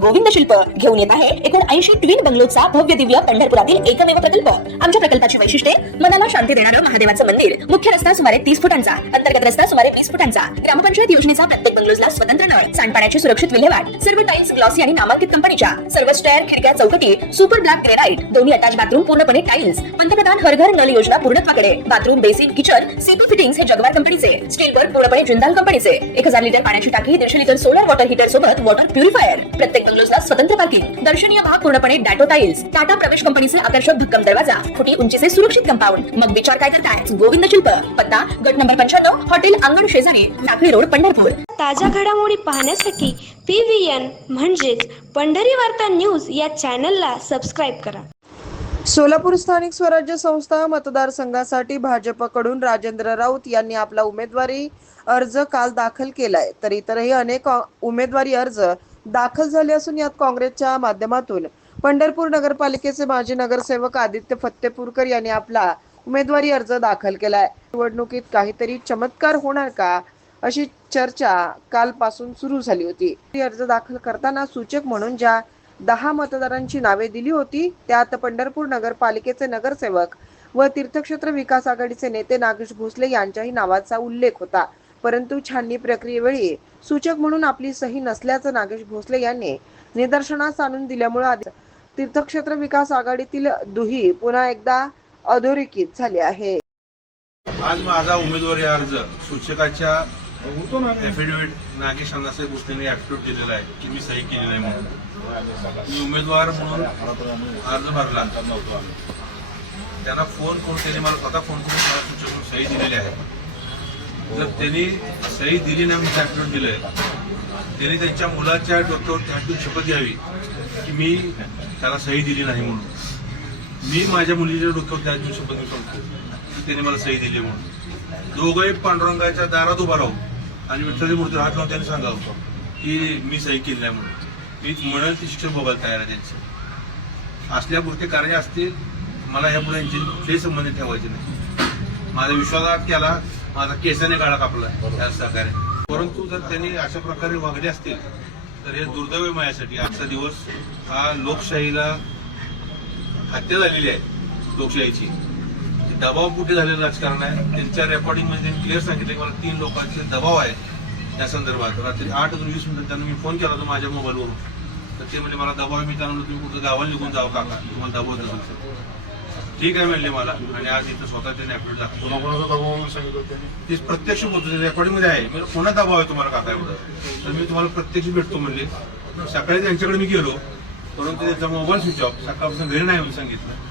गोविंद शिल्प घेऊन येत आहे एकूण 80 ट्विन बंगलोचा भव्य दिव्य पंढरपुरातील एकमेव प्रकल्प। आमच्या प्रकल्पाची वैशिष्ट्ये मनाला शांती देणारं महादेवाचं मंदिर, मुख्य रस्ता सुमारे 30 फुटांचा, अंतर्गत रस्ता सुमारे 20 फुटांचा, ग्रामपंचायत योजनेचा प्रत्येक बंगलोजला स्वतंत्र नळ, सांडपाण्याची सुरक्षित विल्हेवाट, सर्व टाइल्स ग्लॉसी आणि नामांकित कंपनीच्या, सर्व स्टेअर, खिडक्या, चौकटी सुपर ब्लॅक ग्रेनाइट, दोन्ही अटॅच बाथरूम पूर्णपणे टाइल्स, पंतप्रधान हर घर नल योजना पूर्णत्वाकडे, bathroom, basin, kitchen, CP fittings हे जगवार कंपनीचे, स्टील वर्क पूर्णपणे जिंदाल कंपनीचे, 1000 लिटर पाण्याची टाकी, 150 लिटर सोलर वॉटर हीटर सोबत वॉटर प्युरिफायर, प्रत्येक बंगलोजला स्वतंत्र पार्किंग, दर्शनीय भाग पूर्णपणे डॅटो टाइल्स, टाटा प्रवेश कंपनीचे आकर्षक भक्कम दरवाजा, फुटी उंचीचे सुरक्षित कंपाऊंड। मग विचार काय करताय? गोविंद शिल्प, पत्ता गट नंबर 95, हॉटेल अंगण शेजारी, टाकळी रोड, पंढरपूर। ताज्या घडामोडी पाहण्यासाठी PVN म्हणजेच पंढरी वार्ता न्यूज या चॅनलला सबस्क्राईब करा। सोलापूर स्थानिक स्वराज्य संस्था मतदारसंघासाठी भाजपकडून राजेंद्र राऊत यांनी आपला उमेदवारी अर्ज काल दाखल केलाय, तर इतरही अनेक उमेदवारी अर्ज दाखल झाले असून यात काँग्रेसच्या माध्यमातून पंढरपूर नगरपालिकेचे माजी नगरसेवक आदित्य फत्तेपूरकर यांनी आपला उमेदवारी अर्ज दाखल केलाय। निवडणुकीत काहीतरी चमत्कार होणार का अशी चर्चा कालपासून सुरू झाली होती। अर्ज दाखल करताना सूचक म्हणून ज्या 10 मतदारांची नावे दिली होती त्यात पंढरपूर नगरपालिकेचे नगरसेवक व तीर्थक्षेत्र विकास आघाडीचे नेते नागेश भोसले यांच्याही नावाचा उल्लेख होता, परंतु छाननी प्रक्रियेवेळी सूचक म्हणून आपली सही नसल्याचं नागेश भोसले यांनी निदर्शनास आणून दिल्यामुळे तीर्थक्षेत्र विकास आघाडीतील दुही पुन्हा एकदा अधोरेखित झाले आहे। आज माझा उमेदवारी अर्ज सूचकाच्या एफिडेव्हिट नागेश अण्णासाहेब भोसलेंनी ऍफिडेव्हिट दिलेला आहे की मी सही केली नाही म्हणून मी उमेदवार म्हणून अर्ज भरला। त्यांना फोन करून त्यांनी मला स्वतः फोन करून मला सूचक म्हणून सही दिलेली आहे। जर त्यांनी सही दिली नाही म्हणून ऍफिडेव्हिट दिलंय, त्यांनी त्यांच्या मुलाच्या डोक्यावर त्यातून शपथ घ्यावी की मी त्याला सही दिली नाही म्हणून। मी माझ्या मुलीच्या डोक्यावर त्यातून शपथ घेऊ शकतो की त्यांनी मला सही दिली म्हणून। दोघंही पांडुरंगाच्या दारात उभा राहू आणि विठ्ठलाची मूर्तीवर हात लावून त्यांनी सांगावं की मी सही केली नाही म्हणून। मी म्हणेल ती शिक्षण बघायला तयार आहे त्यांची। असल्या गोष्टी कार्य असतील, मला यापुढे यांची कुठलेही संबंध ठेवायचे नाही। माझ्या विश्वासघात केला, माझा केसाने गाळा कापला त्या सहकार्य, परंतु जर त्यांनी अशा प्रकारे वागले असतील तर हे दुर्दैव आहे माझ्यासाठी। आजचा दिवस हा लोकशाहीला हत्या झालेली आहे, लोकशाहीची दबावपोटी झालेलं राजकारण आहे। त्यांच्या रेकॉर्डिंगमध्ये त्यांनी क्लिअर सांगितलं की मला 3 लोकांचे दबाव आहे त्या संदर्भात। रात्री 8:20 त्यांना मी फोन केला होता माझ्या मोबाईलवरून, तर ते म्हणजे मला दबाव आहे। मी त्यांना तुम्ही कुठं गावाला निघून जावं काका, तुम्हाला दबाव असेल ठीक आहे म्हणले मला। आणि आज इथं स्वतः त्यांनी ऍफिडेव्हिट दाखवलं, ते प्रत्यक्ष बोलतो, रेकॉर्डिंग मध्ये आहे। मी पुन्हा दबाव आहे तुम्हाला काका एवढं, तर मी तुम्हाला प्रत्यक्ष भेटतो म्हणले। सकाळी त्यांच्याकडे मी गेलो, परंतु त्यांचा मोबाईल स्विच ऑफ, सकाळपासून घरी नाही म्हणून सांगितलं।